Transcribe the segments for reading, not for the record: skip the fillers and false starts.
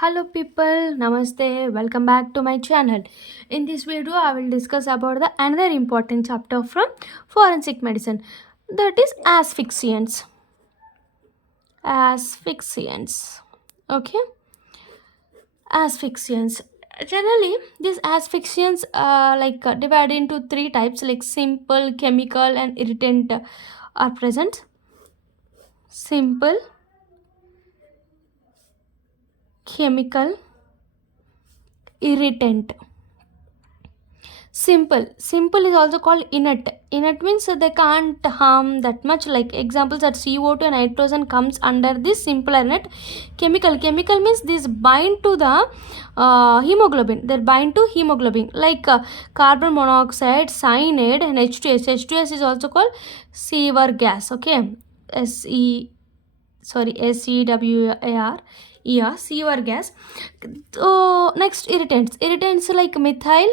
Hello people, namaste, welcome back to my channel. In this video, I will discuss about the another important chapter from forensic medicine, that is asphyxiants. Asphyxiants. Okay, asphyxiants. Generally, these asphyxiants are divided into three types, like simple, chemical, and irritant are present. Simple, chemical, irritant. Simple is also called inert means that they can't harm that much. Like examples are CO2 and nitrogen comes under this simple inert. Chemical means these bind to the hemoglobin. They bind to hemoglobin, like carbon monoxide, cyanide, and H2S is also called sewer gas. Okay, SEWAR, sewer gas. So next, irritants like methyl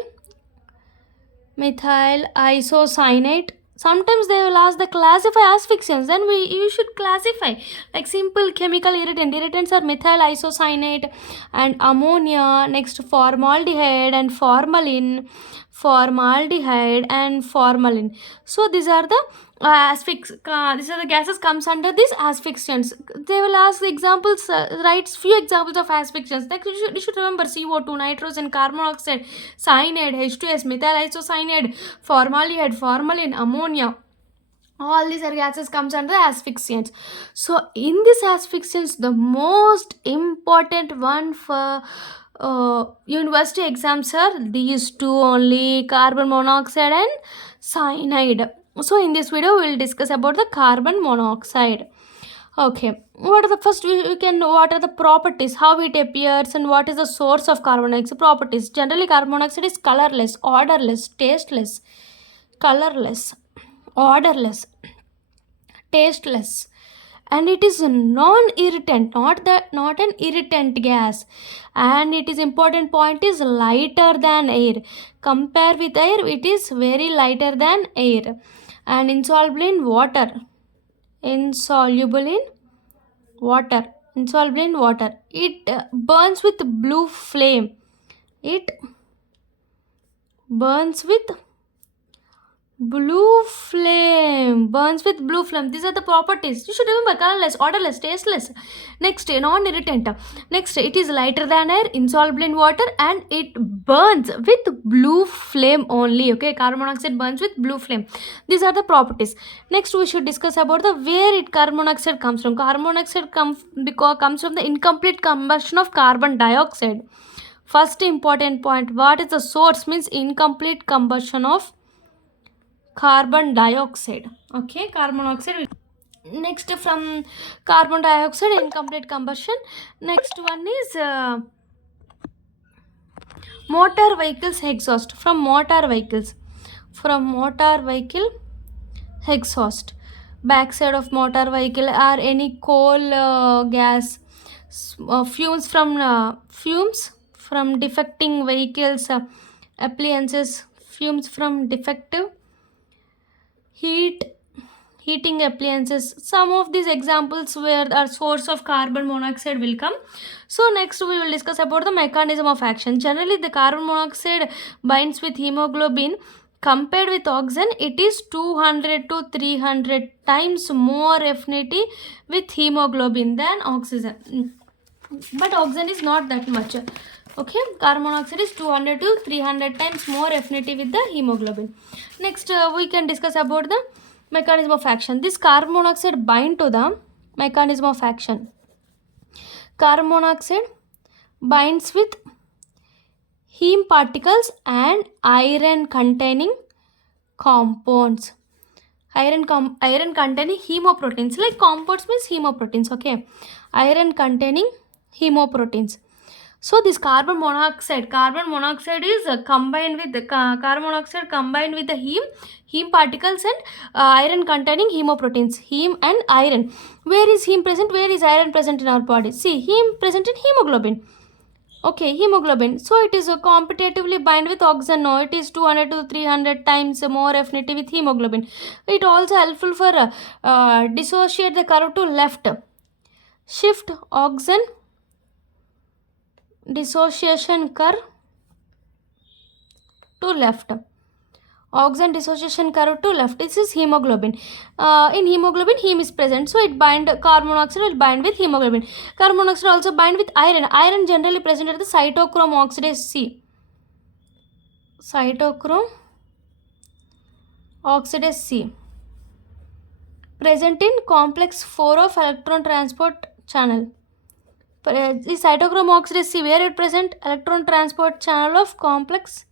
isocyanate. Sometimes they will ask the classify asphyxiants, then you should classify like simple chemical irritants are methyl isocyanate and ammonia. Next, formaldehyde and formalin. So these are the these are the gases comes under these asphyxiants. They will ask the examples, write few examples of asphyxiants. Like you should remember CO2, nitrogen, carbon monoxide, cyanide, H2S, methyl isocyanide, formaldehyde, formalin, ammonia. All these are gases comes under asphyxiants. So in this asphyxiants, the most important one for university exams are these two only, carbon monoxide and cyanide. So in this video we will discuss about the carbon monoxide. Okay, what are the first we can know what are the properties, how it appears, and what is the source of carbon monoxide properties. Generally, carbon monoxide is colorless, odorless, tasteless, colorless, odorless, tasteless, and it is a non-irritant, not an irritant gas. And it is important point is lighter than air. Compare with air, it is very lighter than air, and insoluble in water. Insoluble in water. Insoluble in water. It burns with blue flame. It burns with blue flame. Burns with blue flame. These are the properties. You should remember colorless, odorless, tasteless. Next, non-irritant. Next, it is lighter than air, insoluble in water, and it burns with blue flame only. Okay, carbon monoxide burns with blue flame. These are the properties. Next, we should discuss about the where it carbon monoxide comes from. Carbon monoxide comes from the incomplete combustion of carbon dioxide. First important point, what is the source? Means incomplete combustion of carbon dioxide. Okay, carbon monoxide. Next, from carbon dioxide, incomplete combustion. Next one is motor vehicles exhaust. From motor vehicle exhaust, backside of motor vehicle or any coal gas, fumes from defecting vehicles, appliances, fumes from defective heat heating appliances. Some of these examples where our source of carbon monoxide will come. So next we will discuss about the mechanism of action. Generally, the carbon monoxide binds with hemoglobin. Compared with oxygen, it is 200 to 300 times more affinity with hemoglobin than oxygen. But oxygen is not that much. Okay, carbon monoxide is 200 to 300 times more affinity with the hemoglobin. Next, we can discuss about the mechanism of action. This carbon monoxide bind to the mechanism of action. Carbon monoxide binds with heme particles and iron containing compounds. Iron containing hemoproteins. Like compounds means hemoproteins. Okay, iron containing hemoproteins. So this carbon monoxide is combined with the carbon monoxide combined with the heme particles and iron containing hemoproteins. Heme and iron. Where is heme present? Where is iron present in our body? See, heme present in hemoglobin. Okay, hemoglobin. So it is competitively bind with oxygen. No, it is 200 to 300 times more affinity with hemoglobin. It also helpful for dissociate the curve to left. Shift oxygen dissociation curve to left. Oxygen dissociation curve to left. This is hemoglobin. In hemoglobin, heme is present, so it bind carbon monoxide will bind with hemoglobin. Carbon monoxide also bind with iron. Iron generally present at the cytochrome oxidase C. Cytochrome oxidase C. Present in complex 4 of electron transport channel. The cytochrome oxidase C, where it present? Electron transport channel of complex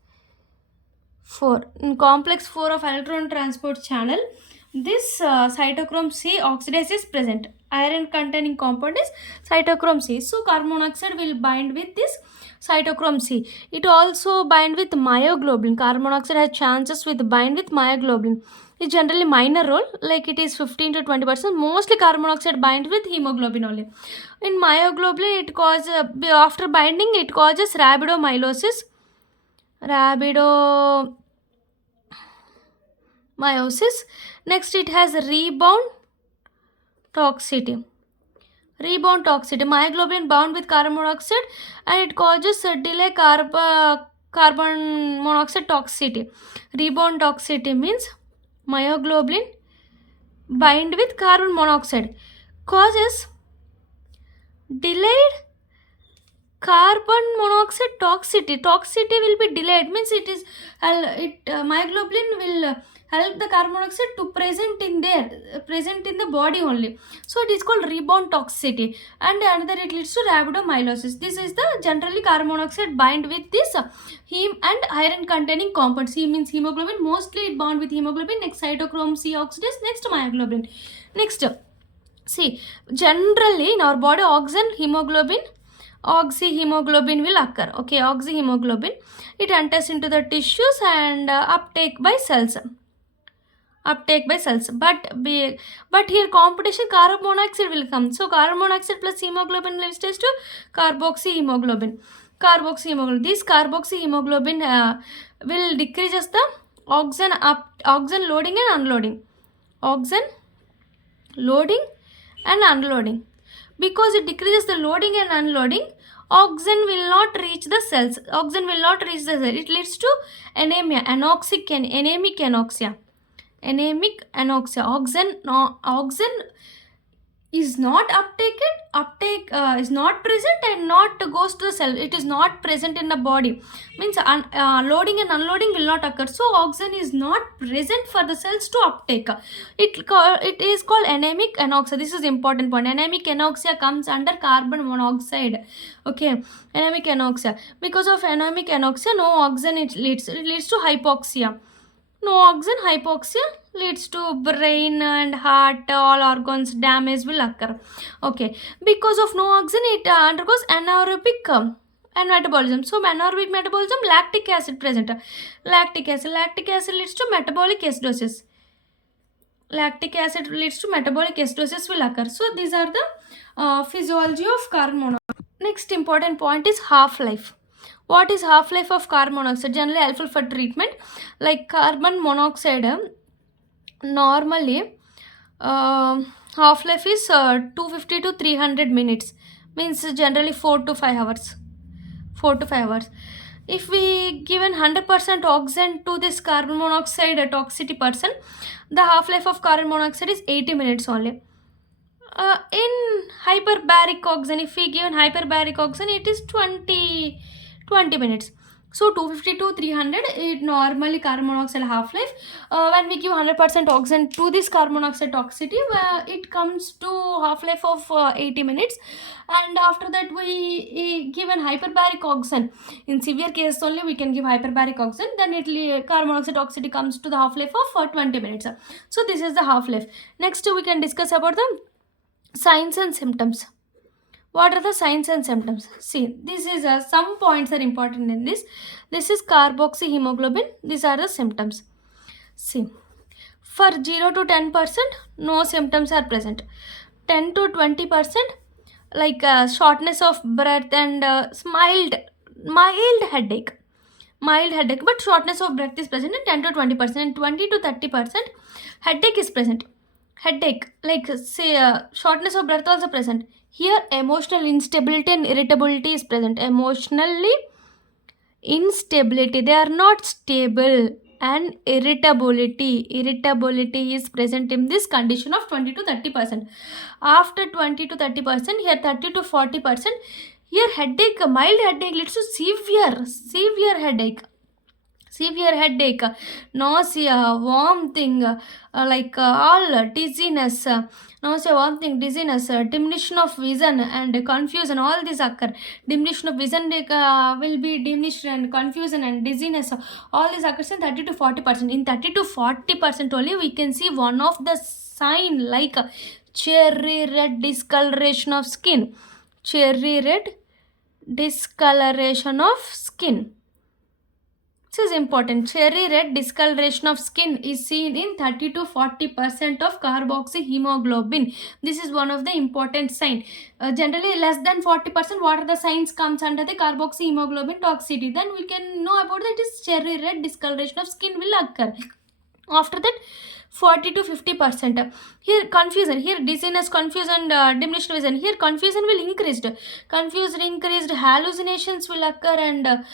4. In complex 4 of electron transport channel, this cytochrome C oxidase is present. Iron containing compound is cytochrome C. So carbon monoxide will bind with this cytochrome C. It also bind with myoglobin. Carbon monoxide has chances with bind with myoglobin. It's generally minor role, like it is 15 to 20%. Mostly carbon monoxide binds with hemoglobin only. In myoglobin, it causes after binding, it causes rabidomyosis. Rabidomyosis. Next, it has rebound toxicity. Rebound toxicity. Myoglobin bound with carbon monoxide and it causes delay carbon monoxide toxicity. Rebound toxicity means myoglobin bind with carbon monoxide causes delayed carbon monoxide toxicity. Toxicity will be delayed, means it is myoglobin will help the carbon monoxide to present in the body only. So it is called rebound toxicity, and another it leads to rhabdomyolysis. This is the generally carbon monoxide bind with this heme and iron containing compounds. Heme means hemoglobin, mostly it bound with hemoglobin. Next, cytochrome C oxidase. Next, myoglobin. Next, see, generally in our body, oxyhemoglobin will occur. Okay, oxyhemoglobin, it enters into the tissues and uptake by cells. But here competition, carbon monoxide will come. So carbon monoxide plus hemoglobin leads to carboxyhemoglobin. This carboxyhemoglobin will decreases the oxygen loading and unloading. Oxygen loading and unloading. Because it decreases the loading and unloading, oxygen will not reach the cells. It leads to anemia, anemic anoxia. Oxygen is not is not present and not goes to the cell. It is not present in the body, means loading and unloading will not occur. So oxygen is not present for the cells to uptake. It is called anemic anoxia. This is important point. Anemic anoxia comes under carbon monoxide. Okay, anemic anoxia. Because of anemic anoxia, no oxygen it leads to hypoxia. No oxygen, hypoxia leads to brain and heart, all organs damage will occur. Okay, because of no oxygen, it undergoes anaerobic and metabolism. So anaerobic metabolism, lactic acid present. Lactic acid leads to metabolic acidosis. Will occur. So these are the physiology of carbon monoxide. Next important point is half-life. What is half-life of carbon monoxide? Generally helpful for treatment. Like carbon monoxide, normally half-life is 250 to 300 minutes. Means generally 4 to 5 hours. If we given 100% oxygen to this carbon monoxide toxicity person, the half-life of carbon monoxide is 80 minutes only. In hyperbaric oxygen, if we given hyperbaric oxygen, it is 20 minutes. So 250 to 300, it normally carbon monoxide half-life. When we give 100% oxygen to this carbon monoxide toxicity, it comes to half-life of 80 minutes. And after that we given hyperbaric oxygen. In severe cases only we can give hyperbaric oxygen. Then carbon monoxide toxicity comes to the half-life of 20 minutes. So this is the half-life. Next we can discuss about the signs and symptoms. What are the signs and symptoms? See, this is some points are important in this. This is carboxyhemoglobin. These are the symptoms. See, for 0 to 10%, no symptoms are present. 10 to 20%, like shortness of breath and mild headache. But shortness of breath is present in 10 to 20%. And 20 to 30%, headache is present. Headache, like say shortness of breath also present. Here emotional instability and irritability is present. Emotionally instability, they are not stable, and irritability is present in this condition of 20 to 30%. After 20 to 30%, here 30 to 40%, here headache, mild headache leads to severe headache, nausea, vomiting, all dizziness, nausea, vomiting, dizziness, diminution of vision and confusion. All these occur. Diminution of vision will be diminished, and confusion and dizziness. All these occurs in 30 to 40%. In 30 to 40% only, we can see one of the sign like cherry red discoloration of skin. Cherry red discoloration of skin. This is important. Cherry red discoloration of skin is seen in 30 to 40% of carboxyhemoglobin. This is one of the important sign. Generally less than 40%, what are the signs comes under the carboxyhemoglobin toxicity? Then we can know about that is cherry red discoloration of skin will occur. After that 40 to 50%. Here confusion, here dizziness, confusion, diminished vision. Here confusion will increased. Confused, increased, hallucinations will occur, and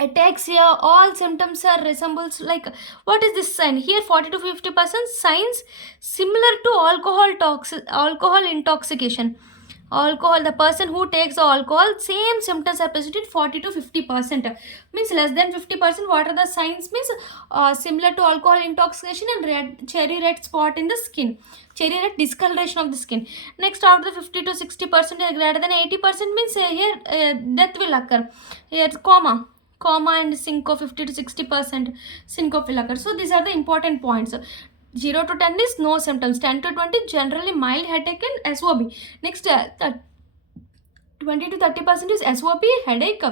ataxia, all symptoms are resembles like, what is this sign? Here 40 to 50% signs similar to alcohol intoxication. Alcohol, the person who takes alcohol, same symptoms are present in 40 to 50%. Means less than 50%, what are the signs? Means similar to alcohol intoxication and cherry red spot in the skin, cherry red discoloration of the skin. Next, after the 50 to 60% and greater than 80% means here death will occur. Here coma and syncope, 50 to 60% syncope will occur. So these are the important points. 0 to 10 is no symptoms. 10 to 20 generally mild headache and SOB. Next 20 to 30% is SOB, headache,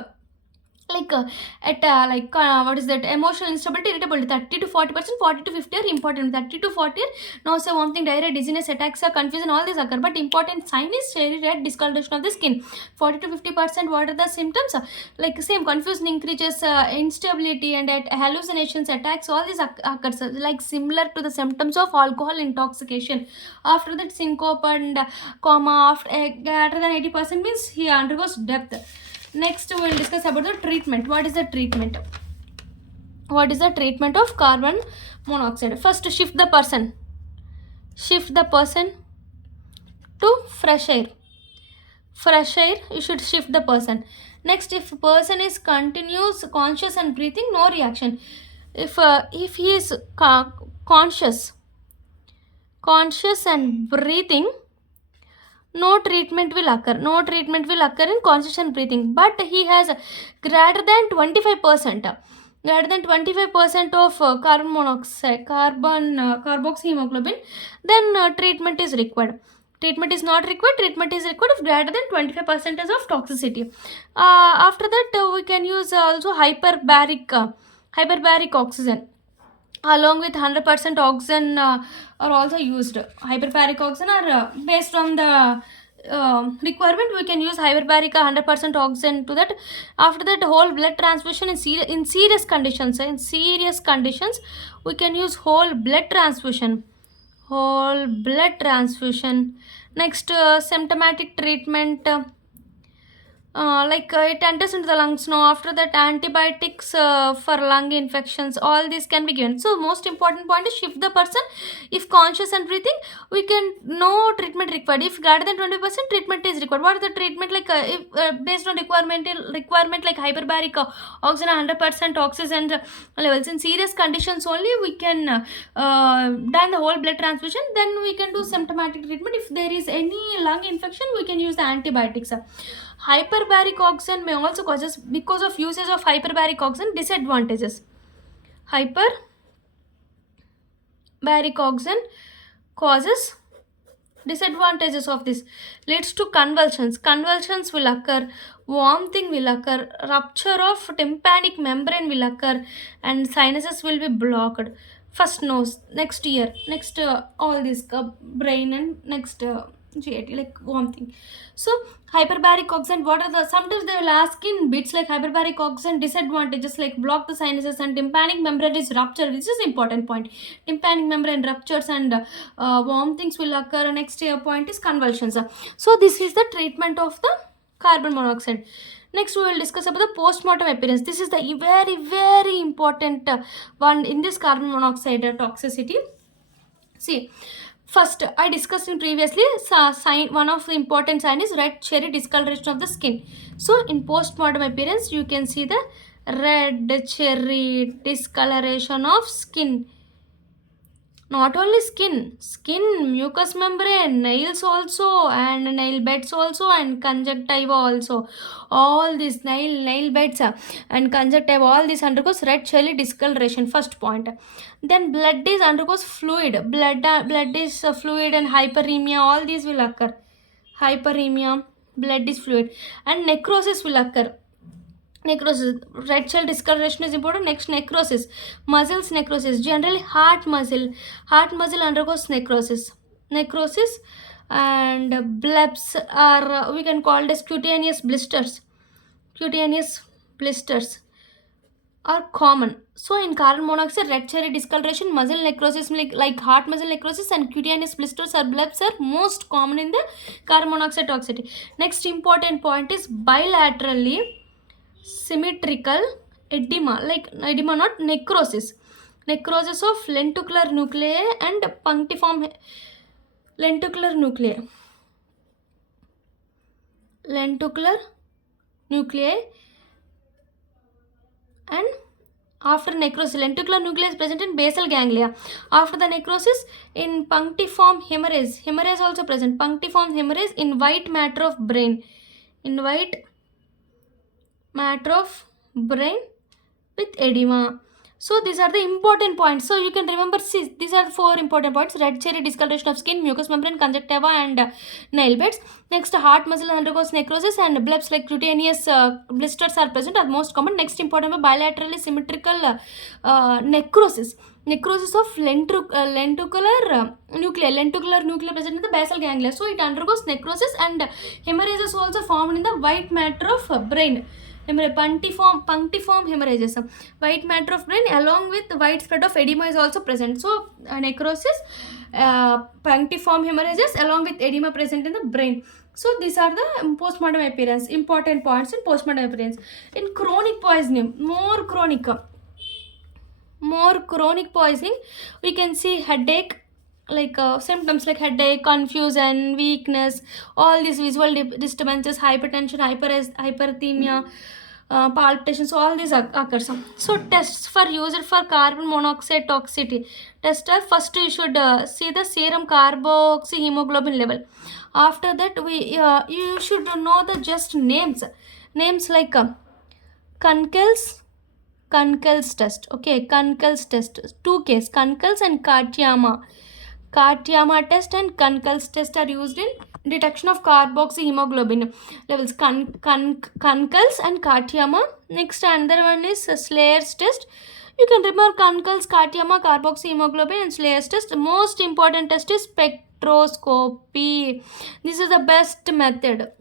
what is that, emotional instability, irritability. 30 to 40%, 40 to 50 are important. 30 to 40 nausea, vomiting, diarrhea, dizziness, attacks, confusion, all these occur, but important sign is cherry red discoloration of the skin. 40 to 50%, what are the symptoms? Like same, confusion increases, instability and hallucinations, attacks, all these occurs, like similar to the symptoms of alcohol intoxication. After that syncope and coma, after greater than 80% means he undergoes death. Next we will discuss about the treatment. What is the treatment? What is the treatment of carbon monoxide? First, shift the person to fresh air. You should shift the person. Next, if person is continuous conscious and breathing, no reaction. If he is conscious and breathing, no treatment will occur. In conscious and breathing, but he has greater than 25% of carbon monoxide, carboxyhemoglobin, then treatment is required. Treatment is not required. Treatment is required if greater than 25% of toxicity. After that, we can use also hyperbaric oxygen along with 100% oxygen are also used. Hyperbaric oxygen are based on the requirement, we can use hyperbaric 100% oxygen to that. After that, whole blood transfusion in serious conditions. We can use whole blood transfusion. Next, symptomatic treatment, it enters into the lungs now. After that, antibiotics for lung infections, all these can be given. So most important point is shift the person. If conscious and breathing, we can no treatment required. If greater than 20%, treatment is required. What is the treatment? Like if based on requirement like hyperbaric oxygen, 100% oxygen levels. In serious conditions only we can done the whole blood transfusion. Then we can do symptomatic treatment. If there is any lung infection, we can use the antibiotics. Hyperbaric oxygen may also causes, because of usage of hyperbaric oxygen, disadvantages. Hyperbaric oxygen causes disadvantages of this, leads to convulsions will occur, vomiting will occur, rupture of tympanic membrane will occur, and sinuses will be blocked. First nose, next ear, next all this brain, and next GAT, like vomiting. So hyperbaric oxygen, what are the, sometimes they will ask in bits like hyperbaric oxygen disadvantages like block the sinuses and tympanic membrane is ruptured. This is important point. Tympanic membrane ruptures and vomitings will occur. Next point is convulsions. So this is the treatment of the carbon monoxide. Next we will discuss about the post-mortem appearance. This is the very very important one in this carbon monoxide toxicity. See, first I discussed in previously, sign, one of the important sign is red cherry discoloration of the skin. So in post-mortem appearance you can see the red cherry discoloration of skin. Not only skin, mucous membrane, nails also, and nail beds also, and conjunctiva also. All these nail beds and conjunctiva, all this undergoes red cherry discoloration. First point. Then blood is undergoes fluid. Blood is fluid, and hyperemia, all these will occur. Hyperemia, blood is fluid, and necrosis will occur. Necrosis, red cell discoloration is important. Next, necrosis, muscles necrosis, generally heart muscle undergoes necrosis. And blebs are we can call as cutaneous blisters are common. So in carbon monoxide, red cherry discoloration, muscle necrosis like heart muscle necrosis, and cutaneous blisters or blebs are most common in the carbon monoxide toxicity. Next important point is bilaterally symmetrical edema, like edema, not necrosis. Necrosis of lenticular nuclei and punctiform lenticular nuclei. Lenticular nuclei, and after necrosis, lenticular nuclei is present in basal ganglia. After the necrosis, in punctiform hemorrhage also present. Punctiform hemorrhage in white matter of brain. In white matter of brain with edema. So these are the important points. So you can remember, see, these are 4 important points: red cherry discoloration of skin, mucous membrane, conjunctiva, and nail beds. Next, heart muscle undergoes necrosis, and blebs like cutaneous blisters are present, are most common. Next important, bilaterally symmetrical necrosis. Necrosis of lenticular nuclei present in the basal ganglia. So it undergoes necrosis, and hemorrhages also formed in the white matter of brain. Punctiform hemorrhages. White matter of brain along with widespread of edema is also present. So necrosis, punctiform hemorrhages along with edema present in the brain. So these are the postmortem appearance, important points in postmortem appearance. In chronic poisoning, more chronic poisoning, we can see headache, like symptoms like headache, confusion, weakness, all these visual disturbances, hypertension, hyperthemia, palpitations, all these occurs. So tests for used for carbon monoxide toxicity. Tester, first you should see the serum carboxyhemoglobin level. After that, you should know the just names like Kunkel's test. Okay, Kunkel's test. 2 case, Kunkel's and Katayama test and Kunkel's test are used in detection of carboxyhemoglobin levels. Kunkel's and Katayama. Next, another one is Slayer's test. You can remember Kunkel's, Katayama, carboxyhemoglobin, and Slayer's test. The most important test is spectroscopy. This is the best method.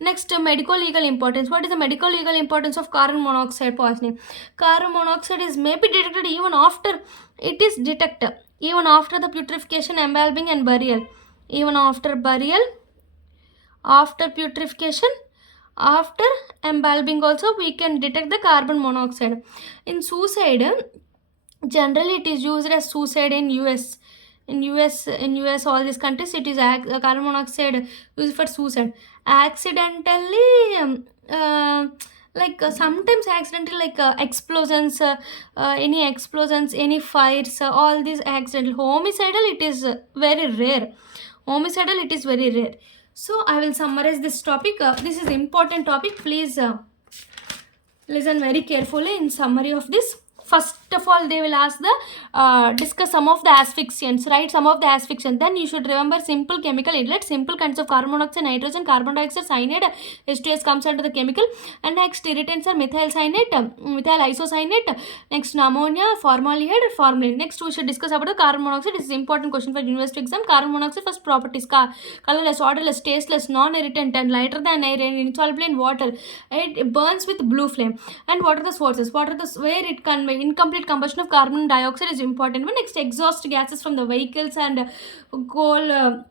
Next, medical legal importance. What is the medical legal importance of carbon monoxide poisoning? Carbon monoxide is may be detected even after it is detected, even after the putrefaction, embalming, and burial. Even after burial, after putrefaction, after embalming also we can detect the carbon monoxide. In suicide, generally it is used as suicide in US. In US, all these countries, it is carbon monoxide used for suicide. Accidentally, sometimes accidental, like explosions, any fires, all these accidental. Homicidal, it is very rare. So I will summarize this topic. This is important topic. Please listen very carefully in summary of this. first of all they will ask the discuss some of the asphyxiants, right? Some of the asphyxiants, then you should remember simple chemical inlet, simple kinds of carbon monoxide, nitrogen, carbon dioxide, cyanide, H2S comes under the chemical. And next irritants are methyl cyanate, methyl isocyanate, next ammonia, formaldehyde, formalin. Next we should discuss about the carbon monoxide. This is important question for university exam. Carbon monoxide first properties: colorless, odorless, tasteless, non-irritant, and lighter than air, and insoluble in water. It burns with blue flame. And what are the sources? What are the where it can be incomplete combustion of carbon dioxide is important one. Next, exhaust gases from the vehicles and coal.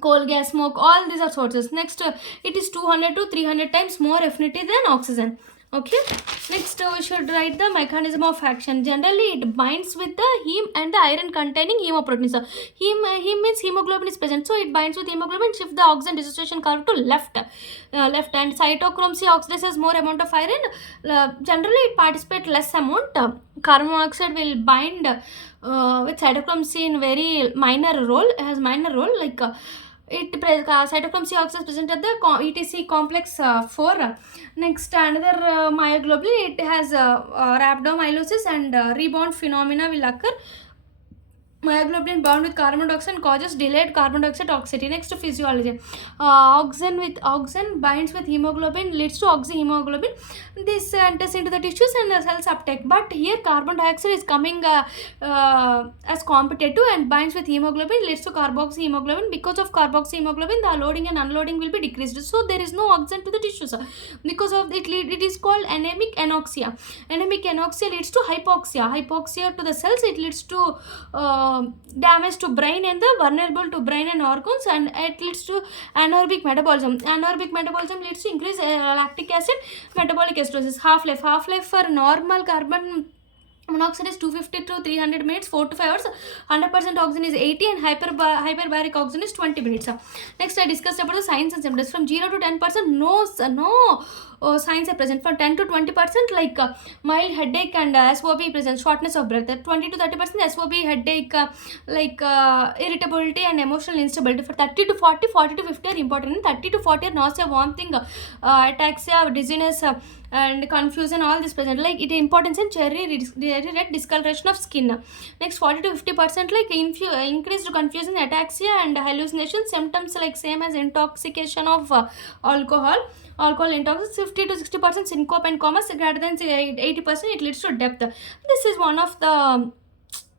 Coal gas smoke, all these are sources. Next, it is 200 to 300 times more affinity than oxygen. Okay, next we should write the mechanism of action. Generally it binds with the heme and the iron containing hemoprotein. So heme means hemoglobin is present, so it binds with hemoglobin, shift the oxygen dissociation curve to left. And cytochrome C oxidizes more amount of iron. Generally it participates less amount. Carbon monoxide will bind with cytochrome C in very minor role. It has minor role, like cytochrome C oxide is present at the ETC complex 4. Next, another myoglobin, it has rhabdomyolysis and rebound phenomena will occur. Myoglobin bound with carbon dioxide causes delayed carbon dioxide toxicity. Next to physiology, oxen binds with hemoglobin, leads to oxyhemoglobin. This enters into the tissues and cells uptake. But here carbon dioxide is coming as competitive and binds with hemoglobin, leads to carboxyhemoglobin. Because of carboxyhemoglobin, the loading and unloading will be decreased. So there is no oxygen to the tissues. Because of it, it is called anemic anoxia. Anemic anoxia leads to hypoxia. Hypoxia to the cells, it leads to damage to brain and the vulnerable to brain and organs, and it leads to anaerobic metabolism. Anaerobic metabolism leads to increased lactic acid metabolic acidosis. Half-life for normal carbon monoxide is 250 to 300 minutes, 4 to 5 hours. 100% oxygen is 80 and hyperbaric oxygen is 20 minutes. Next, I discussed about the signs and symptoms. From 0 to 10%, no signs are present. From 10 to 20%, like mild headache and SOB present, shortness of breath. 20 to 30% SOB, headache, irritability and emotional instability. For 30 to 40, 40 to 50 are important. 30 to 40 are nausea, vomiting, ataxia, dizziness, and confusion, all this present. Like it importance in cherry red discoloration of skin. Next, 40 to 50% like increased confusion, ataxia and hallucination. Symptoms like same as intoxication of alcohol intoxication. 50 to 60% syncope and coma. Greater than 80%, it leads to death. This is one of the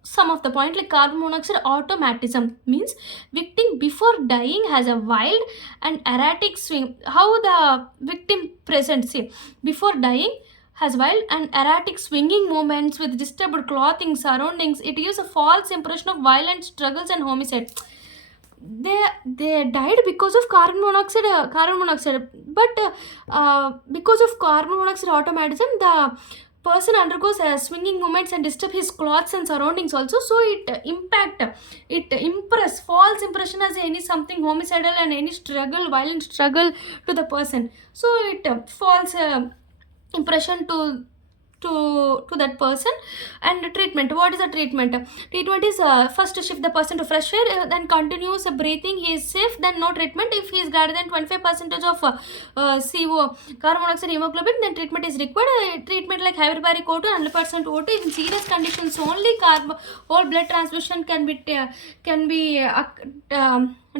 some of the point. Like carbon monoxide automatism means victim before dying has a wild and erratic swing. How the victim presents, see, before dying has wild and erratic swinging movements with disturbed clothing surroundings. It gives a false impression of violent struggles and homicide. They died because of carbon monoxide, but because of carbon monoxide automatism, the person undergoes swinging movements and disturb his clothes and surroundings also. So it impress false impression as any something homicidal and any violent struggle to the person. So it false impression to that person. And treatment, what is the treatment? Treatment is first shift the person to fresh air, then continuous breathing, he is safe. Then no treatment if he is greater than 25% of CO, carbon monoxide hemoglobin, then treatment is required. Treatment like hyperbaric O2, 100% O2. In serious conditions only whole blood transfusion can be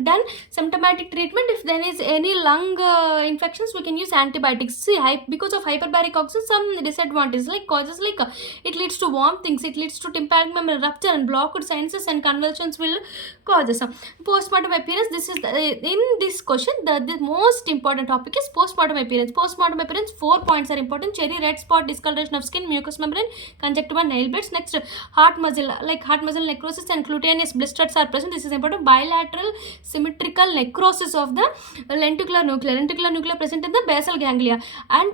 done. Symptomatic treatment, if there is any lung infections, we can use antibiotics. See, because of hyperbaric oxygen, some disadvantages like causes like it leads to vomitings, it leads to tympanic membrane rupture and blocked sinuses and convulsions will causes. Postmortem appearance, this is in this question the most important topic is postmortem appearance. Postmortem appearance, 4 points are important: cherry red spot, discoloration of skin, mucous membrane, conjunctiva, nail beds. Next, heart muscle necrosis and cutaneous blisters are present. This is important. Bilateral symmetrical necrosis of the lenticular nuclei present in the basal ganglia, and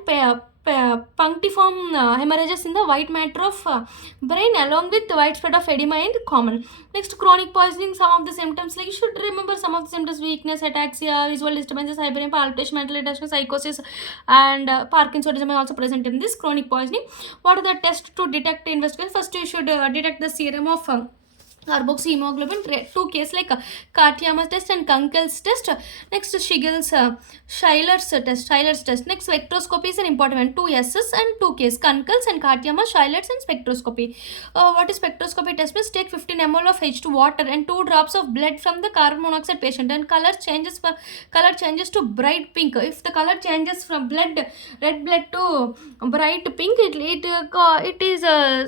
punctiform hemorrhages in the white matter of brain, along with widespread of edema and common. Next, chronic poisoning, some of the symptoms, like you should remember some of the symptoms: weakness, ataxia, visual disturbances, hyperemia, palpitation, mental retardation, psychosis, and Parkinsonism are also present in this chronic poisoning. What are the tests to detect investigate? First, you should detect the serum of carboxyhemoglobin, two cases like Katiyama's test and Kunkel's test. Next, Schiller's test. Next, spectroscopy is an important one. Two S's and two K's, Kunkel's and Katiyama, Schiller's and spectroscopy. What is spectroscopy test? Means take 15 ml of H2 water and 2 drops of blood from the carbon monoxide patient, and color changes to bright pink. If the color changes from red blood to bright pink, it is a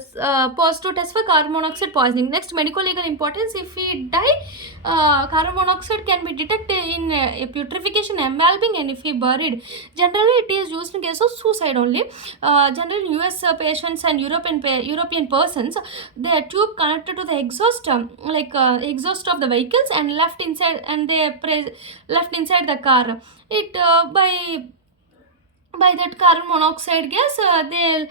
positive test for carbon monoxide poisoning. Next, medical legal importance. If we die, carbon monoxide can be detected in putrefaction, embalming, and if we buried. Generally, it is used in case of suicide only. Generally, in US patients and European persons, the tube connected to the exhaust, exhaust of the vehicles, and left inside, and left inside the car. It by that carbon monoxide gas, they'll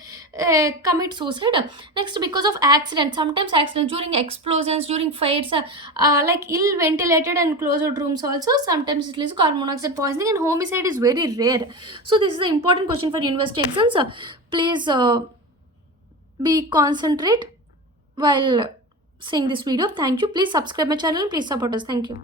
commit suicide. Next, because of accidents, sometimes accidents during explosions, during fires, like ill ventilated and closed rooms also, sometimes it leads to carbon monoxide poisoning, and homicide is very rare. So this is the important question for university exams. Please be concentrate while seeing this video. Thank you. Please subscribe my channel. Please support us. Thank you.